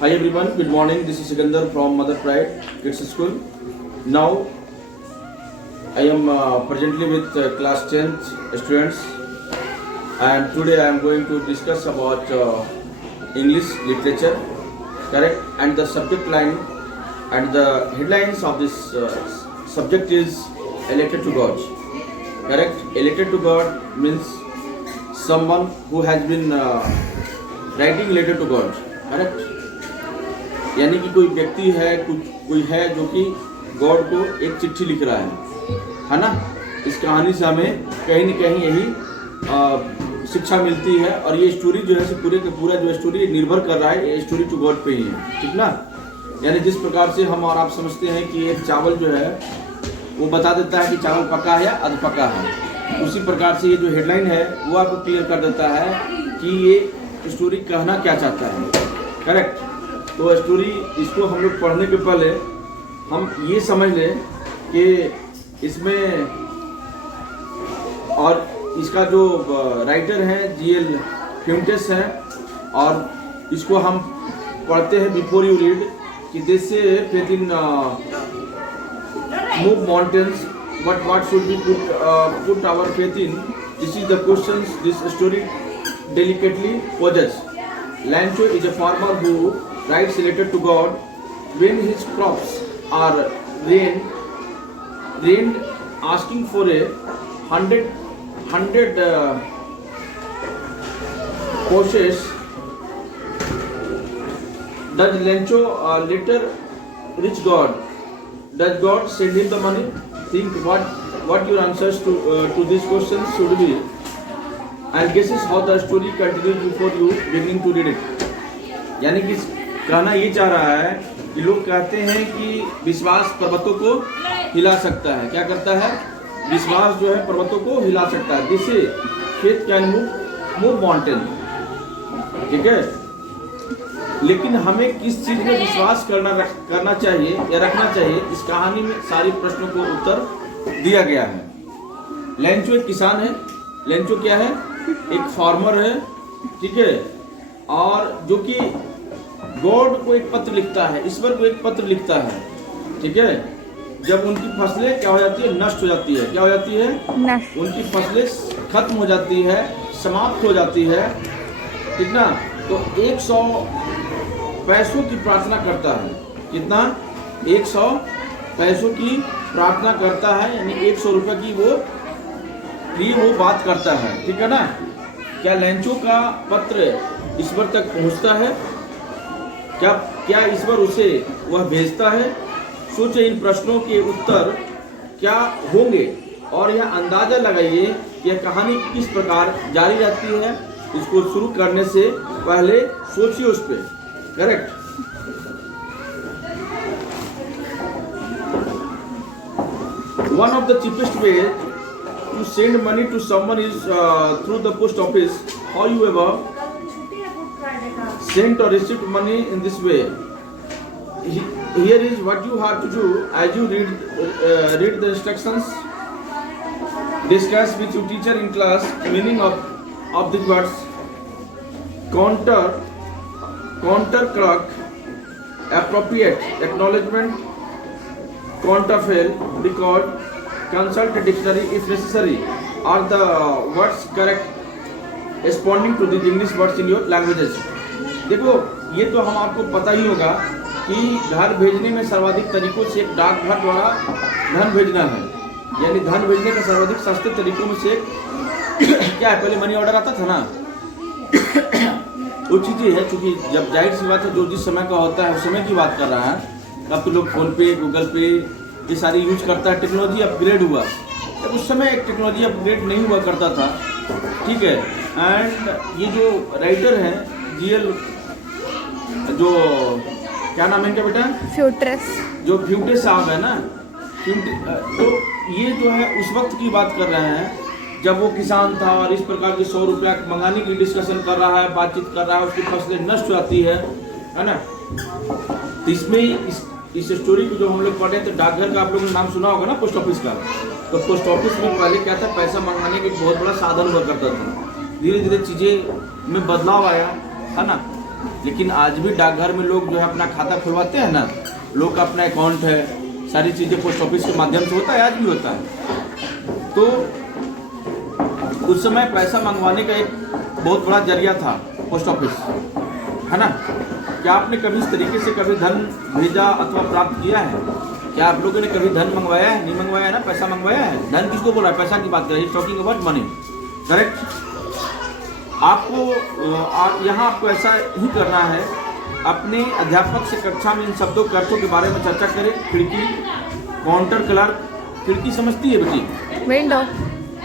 Hi everyone, good morning. This is Sikandar from Mother Pride Kids School. Now I am presently with class 10th students, and today I am going to discuss about English literature, correct? And the subject line and the headlines of this subject is elected to God, correct? Elected to God means someone who has been writing letter to God, correct? यानी कि कोई व्यक्ति है, कोई है जो कि God को एक चिट्ठी लिख रहा है ना। इस कहानी से हमें कहीं न कहीं यही शिक्षा मिलती है, और ये स्टोरी जो है पूरे का पूरा जो स्टोरी निर्भर कर रहा है ये स्टोरी टू गॉड पे ही है, ठीक ना। यानी जिस प्रकार से हम और आप समझते हैं कि एक चावल जो है वो बता देता है कि चावल पका है या अध पका है, उसी प्रकार से ये जो हेडलाइन है वो आपको क्लियर कर देता है कि ये स्टोरी कहना क्या चाहता है, करेक्ट। तो स्टोरी इसको हम लोग पढ़ने के पहले हम ये समझ लें कि इसमें और इसका जो राइटर हैं जी.एल. फ्यूंटेस हैं, और इसको हम पढ़ते हैं बिफोर यू रीड कि this says faith in move mountains but what should be put our faith in, this is the questions this story delicately poses. Lancho is a farmer who writes a letter to God when his crops are rained, asking for a hundred process. Does Lancho letter reach God? Does God send him the money? Think what your answers to these questions should be, and guesses how the story continues before you beginning to read it. यानी कि कहना ये चाह रहा है कि लोग कहते हैं कि विश्वास पर्वतों को हिला सकता है। क्या करता है? विश्वास जो है पर्वतों को हिला सकता है। This faith can move mountain, ठीक है। लेकिन हमें किस चीज में विश्वास करना चाहिए या रखना चाहिए, इस कहानी में सारी प्रश्नों को उत्तर दिया गया है। लेंचो एक किसान है। लेंचो क्या है? एक फार्मर है, ठीक है, और जो कि गॉड को एक पत्र लिखता है, ईश्वर को एक पत्र लिखता है, ठीक है। जब उनकी फसलें क्या हो जाती है? नष्ट हो जाती है। क्या हो जाती है? नष्ट। उनकी फसलें खत्म हो जाती है, समाप्त हो जाती है, ठीक ना। तो 100 पैसों की प्रार्थना करता है। कितना? 100 पैसों की प्रार्थना करता है, यानी 100 रुपये की वो बात करता है, ठीक है ना। क्या लेंचो का पत्र ईश्वर तक पहुंचता है? क्या ईश्वर उसे वह भेजता है? सोचे इन प्रश्नों के उत्तर क्या होंगे, और यह अंदाजा लगाइए कि यह कहानी किस प्रकार जारी रहती है। इसको शुरू करने से पहले सोचिए उस पर, correct. One of the cheapest ways to send money to someone is through the post office. How you ever sent or received money in this way? Here is what you have to do as you read the instructions. Discuss with your teacher in class meaning of the words counter, clerk, appropriate, acknowledgement, counterfail, record, consult a dictionary if necessary. Are the words correct responding to the English words in your languages? देखो, ये तो हम आपको पता ही होगा कि घर भेजने में सर्वाधिक तरीकों से एक डाकघर द्वारा धन भेजना है। यानी धन भेजने का सर्वाधिक सस्ते तरीकों में से क्या है? पहले मनी ऑर्डर आता था ना, वो चीज़ें है, चूँकि जब जाहिर सी बात है जो जिस समय का होता है उस समय की बात कर रहा है। अब तो लोग फोन पे, गूगल पे ये सारी यूज करता है। टेक्नोलॉजी अपग्रेड हुआ, जब उस समय एक टेक्नोलॉजी अपग्रेड नहीं हुआ करता था, ठीक है। एंड ये जो राइटर हैं जी.एल. जो क्या नाम है इनका बेटा? फ्यूटेस। जो फ्यूटेस साहब है ना, तो ये जो है उस वक्त की बात कर रहे हैं जब वो किसान था और इस प्रकार के 100 रुपया मंगाने की डिस्कशन कर रहा है, बातचीत कर रहा है, उसकी फसलें नष्ट हो जाती है ना। तो इसमें इस स्टोरी को जो हम लोग पढ़े तो डाकघर का आप लोगों ने नाम सुना होगा ना, पोस्ट ऑफिस का। तो पोस्ट ऑफिस में पहले क्या था? पैसा मंगाने का एक बहुत बड़ा साधन हुआ करता था। धीरे धीरे चीज़ें में बदलाव आया, है ना। लेकिन आज भी डाकघर में लोग जो है अपना खाता खुलवाते हैं ना, लोग का अपना अकाउंट है, सारी चीज़ें पोस्ट ऑफिस के माध्यम से होता है, आज भी होता है। तो उस समय पैसा मंगवाने का एक बहुत बड़ा जरिया था पोस्ट ऑफिस, है ना। क्या आपने कभी इस तरीके से कभी धन भेजा अथवा प्राप्त किया है? क्या आप लोगों ने कभी धन मंगवाया है? नहीं मंगवाया है ना, पैसा मंगवाया है। धन किसको बोल रहा है? पैसा की बात कर रही है, टॉकिंग अबाउट मनी, करेक्ट। आपको यहाँ आपको ऐसा ही करना है, अपने अध्यापक से कक्षा में इन शब्दों के अर्थों के बारे में चर्चा करें। खिड़की, काउंटर क्लर्क, खिड़की समझती है बेटी? विंडो।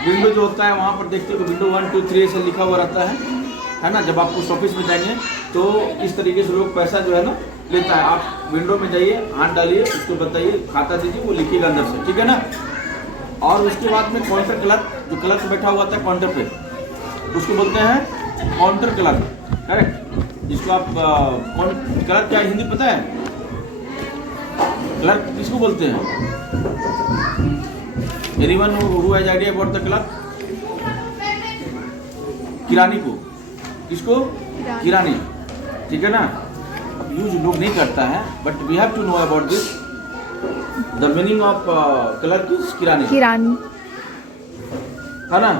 विंडो जो होता है वहाँ पर देखते हो विंडो 1 2 3 ऐसा लिखा हुआ रहता है ना। जब आप पोस्ट ऑफिस में जाएंगे तो इस तरीके से लोग पैसा जो है ना लेता है। आप विंडो में जाइए, हाथ डालिए, उसको बताइए, खाता दीजिए, वो लिखिएगा अंदर से, ठीक है ना। और उसके बाद में काउंटर क्लर्क, जो क्लर्क बैठा हुआ था काउंटर पे, उसको बोलते हैं काउंटर क्लर्क, करेक्ट। जिसको आप क्लर्क क्या हिंदी पता है? क्लर्क किसको बोलते हैं? Anyone who has idea about the clerk? किरानी को, किसको? किरानी, ठीक है ना। यूज लोग नहीं करता है, but we have to know about this. The meaning of clerk is किरानी, है ना।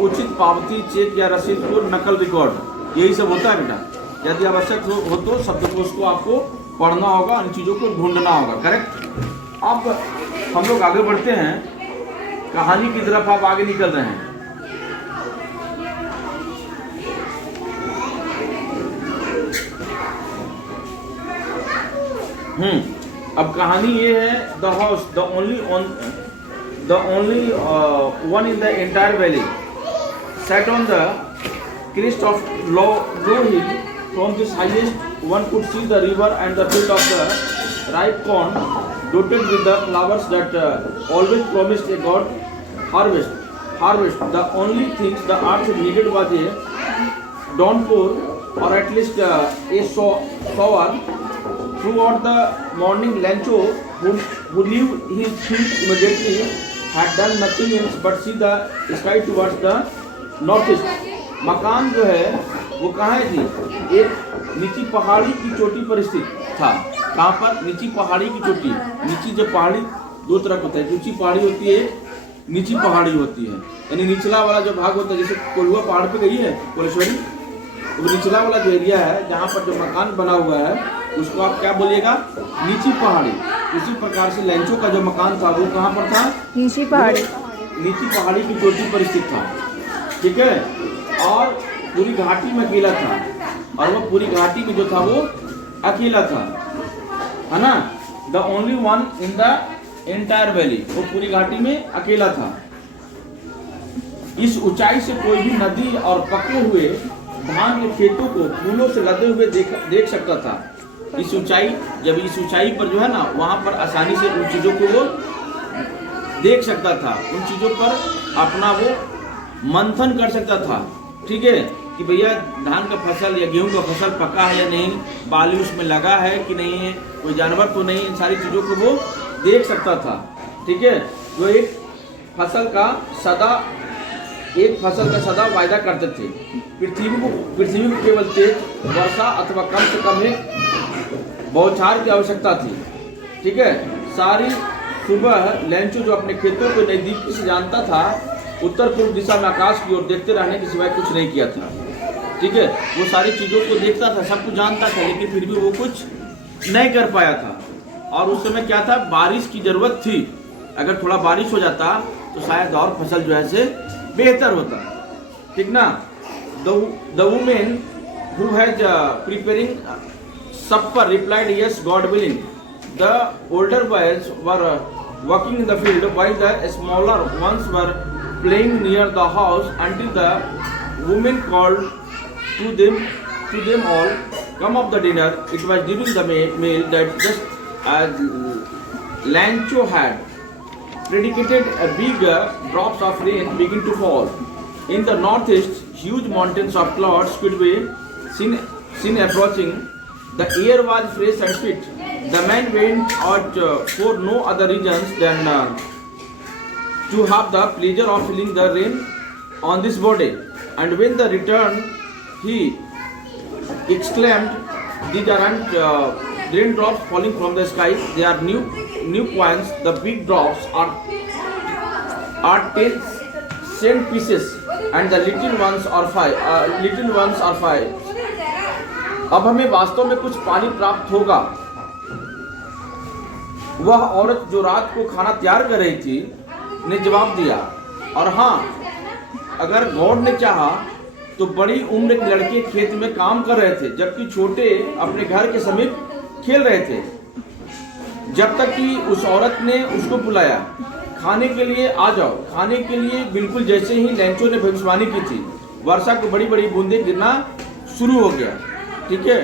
उचित पावती, चेक या रसीद को नकल रिकॉर्ड, यही सब होता है बेटा। यदि आवश्यक हो तो शब्दकोश को आपको पढ़ना होगा, इन चीज़ों को ढूंढना होगा, करेक्ट। अब हम लोग आगे बढ़ते हैं, कहानी की तरफ आप आगे निकल रहे हैं। अब कहानी ये है, the house, the only one in the entire valley, set on the crest of low hill. From this highest one could see the river and the field of the ripe corn, dotted with the flowers that always promised a god harvest. The only things the earth needed was a downpour, or at least a shower. Throughout the morning, Lancho, who lived his field immediately, had done nothing else but see the sky towards the northeast. मकान जो है वो कहाँ है जी? एक नीची पहाड़ी की चोटी पर स्थित था। कहाँ पर? नीची पहाड़ी की चोटी। नीची जो पहाड़ी दो तरह होता है, ऊंची पहाड़ी होती है, नीची पहाड़ी होती है। यानी निचला वाला जो भाग होता है, जैसे कोल्हुआ पहाड़ पे गई है कोलेश्वरी, तो निचला वाला जो एरिया है जहाँ पर जो मकान बना हुआ है उसको आप क्या बोलिएगा? नीची पहाड़ी। उसी प्रकार से लेंचो का जो मकान था वो कहाँ पर था? नीची पहाड़ी। नीची पहाड़ी की चोटी पर स्थित था, ठीक है। और पूरी घाटी में अकेला था, और वो पूरी घाटी में जो था वो अकेला था, है ना। The only one in the entire valley, वो पूरी घाटी में अकेला था। इस ऊंचाई से कोई भी नदी और पके हुए धान के खेतों को फूलों से लदे हुए देख सकता था। इस ऊंचाई, जब इस ऊंचाई पर जो है ना, वहां पर आसानी से उन चीजों को वो देख सकता था, उन चीजों पर अपना वो मंथन कर सकता था, ठीक है, कि भैया धान का फसल या गेहूं का फसल पका है या नहीं, बाली उसमें लगा है कि नहीं है, कोई जानवर तो नहीं, इन सारी चीज़ों को वो देख सकता था, ठीक है। जो एक फसल का सदा वायदा करते थे। पृथ्वी को केवल तेज वर्षा अथवा कम से कम एक बौछार की आवश्यकता थी, ठीक है। सारी सुबह लेंचो जो अपने खेतों को नजदीक से जानता था, उत्तर पूर्व दिशा में आकाश की ओर देखते रहने के सिवाय कुछ नहीं किया था, ठीक है। वो सारी चीज़ों को देखता था, सब कुछ जानता था, लेकिन फिर भी वो कुछ नहीं कर पाया था। और उस समय क्या था? बारिश की जरूरत थी। अगर थोड़ा बारिश हो जाता तो शायद और फसल जो है से बेहतर होता, ठीक ना। The women who has preparing supper replied, yes, God willing. The older boys were working in the field while the smaller ones were playing near the house until the woman called to them all, come up the dinner. It was during the meal that just as Lancho had predicated, a big drops of rain began to fall. In the northeast, huge mountains of clouds could be seen approaching. The air was fresh and sweet. The man went out for no other reasons than to have the pleasure of feeling the rain on this body. And when the return, he exclaimed, "These aren't raindrops falling from the sky. They are new coins. The big drops are 10 cent pieces, and the little ones are 5." अब हमें वास्तव में कुछ पानी प्राप्त होगा। वह औरत जो रात को खाना तैयार कर रही थी ने जवाब दिया, और हाँ, अगर गॉड ने चाहा तो बड़ी उम्र के लड़के खेत में काम कर रहे थे, जबकि छोटे अपने घर के समीप खेल रहे थे, जब तक कि उस औरत ने उसको बुलाया, खाने के लिए आ जाओ, खाने के लिए। बिल्कुल जैसे ही लैंचो ने भविष्यवाणी की थी, वर्षा की बड़ी बड़ी बूंदें गिरना शुरू हो गया। ठीक है,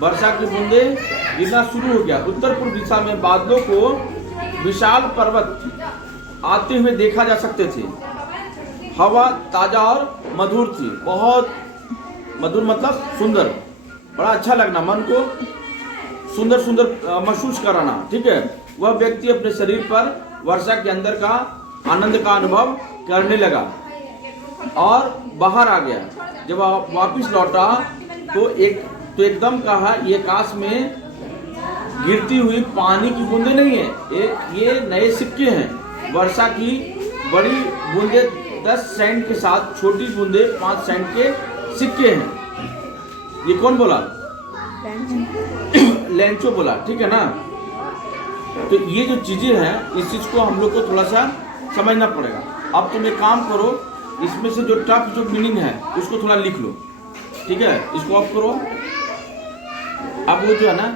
वर्षा की बूंदें गिरना शुरू हो गया। उत्तर पूर्व दिशा में बादलों को विशाल पर्वत आते हुए देखा जा सकते थे। हवा ताजा और मधुर थी, बहुत मधुर मतलब सुंदर, बड़ा अच्छा लगना, मन को सुंदर सुंदर महसूस कराना। ठीक है, वह व्यक्ति अपने शरीर पर वर्षा के अंदर का आनंद का अनुभव करने लगा और बाहर आ गया। जब वापिस लौटा तो एकदम कहा, ये आकाश में गिरती हुई पानी की बूंदें नहीं है, ये नए सिक्के हैं। वर्षा की बड़ी बूंदें 10 सेंट के साथ छोटी बूंदें 5 सेंट के सिक्के हैं। ये कौन बोला? लैंचो बोला। ठीक है ना? तो ये जो चीजें हैं, इस चीज को हम लोग को थोड़ा सा समझना पड़ेगा। अब तुम एक काम करो, इसमें से जो टफ जो मीनिंग है उसको थोड़ा लिख लो। ठीक है, इसको ऑफ करो। अब वो जो है ना